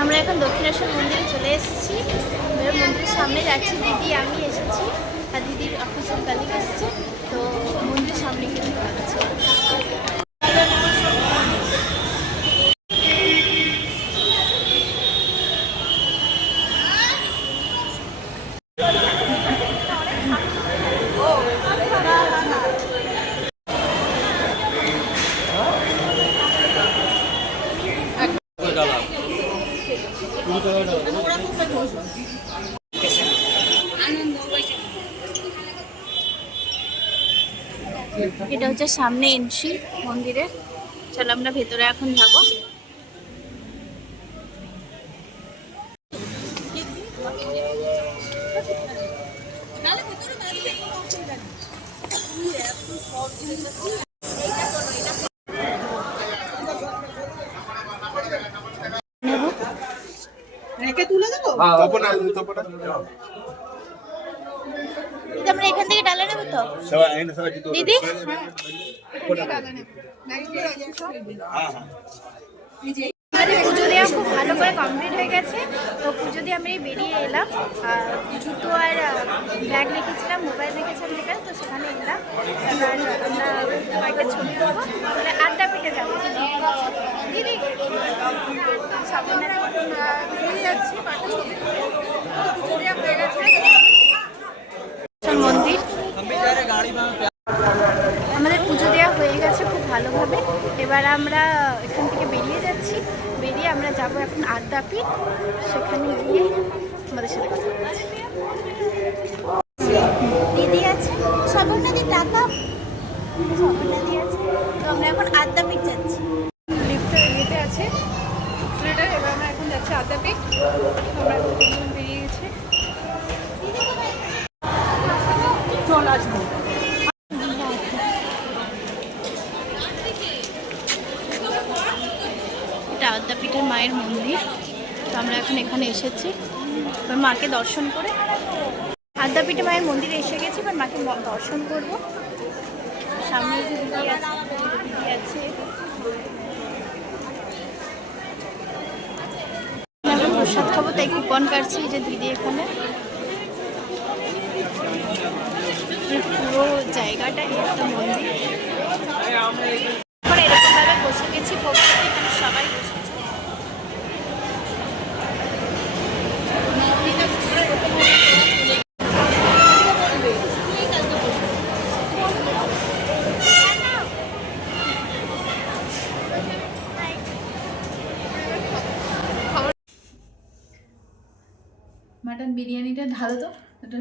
আমরা এখন দক্ষিণেশ্বর মন্দিরে চলে এসেছি। মন্দিরের সামনে যাচ্ছি, দিদি আমি এসেছি আর দিদির অফিসের কালিগ এসেছে, তো মন্দিরের সামনে গিয়ে দেখা যাচ্ছে। এটা হচ্ছে সামনে এন্ট্রি মন্দিরে। চলো আমরা ভেতরে এখন যাব। আমরা এখান থেকে ডালা নেবো তো দিদি। পুজো দেওয়া খুব ভালো করে কমপ্লিট হয়ে গেছে, তো পুজো দিয়ে আমি বেরিয়ে এলাম। জুতো আর ব্যাগ রেখেছিলাম, মোবাইল রেখেছিলাম যেখানে, তো সেখানে এলাম। এবার আমরা কয়েকটা ছবি করবো, তাহলে আড্ডা পিঠে যাবো। দিদি মন্দির আমাদের পুজো দেওয়া হয়ে গেছে খুব ভালোভাবে। এবার আমরা এখান থেকে বেরিয়ে যাচ্ছি, বেরিয়ে আমরা যাব এখন আদ্যাপীঠ, সেখানে গিয়ে আমাদের সাথে কথা বলছি। দিদি আছে, সবর্ণাদি টাকা সবর্ণাদি আছে, তো আমরা এখন আদ্যাপীঠ যাচ্ছি। লিফটে যেতে আছে এবার আমরা এখন যাচ্ছি আদ্যাপীঠ। আমরা বেরিয়ে গেছি, চল আসবো। এটা আদ্যাপীঠের মায়ের মন্দির, তো আমরা এখন এখানে এসেছি এবার মাকে দর্শন করে। আদ্যাপীঠে মায়ের মন্দিরে এসে গেছি, এবার মাকে দর্শন করব। সামনে যে দিদি আছে, দিদি আছে, এখন প্রসাদ খাবো তাই কুপন কাটছি। যে দিদি এখানে পুরো জায়গাটা একটা মন্দির, এরকমভাবে বসে গেছি, এখানে সবাই বসেছে। মাটন বিরিয়ানিটা ঢালো তো, এটা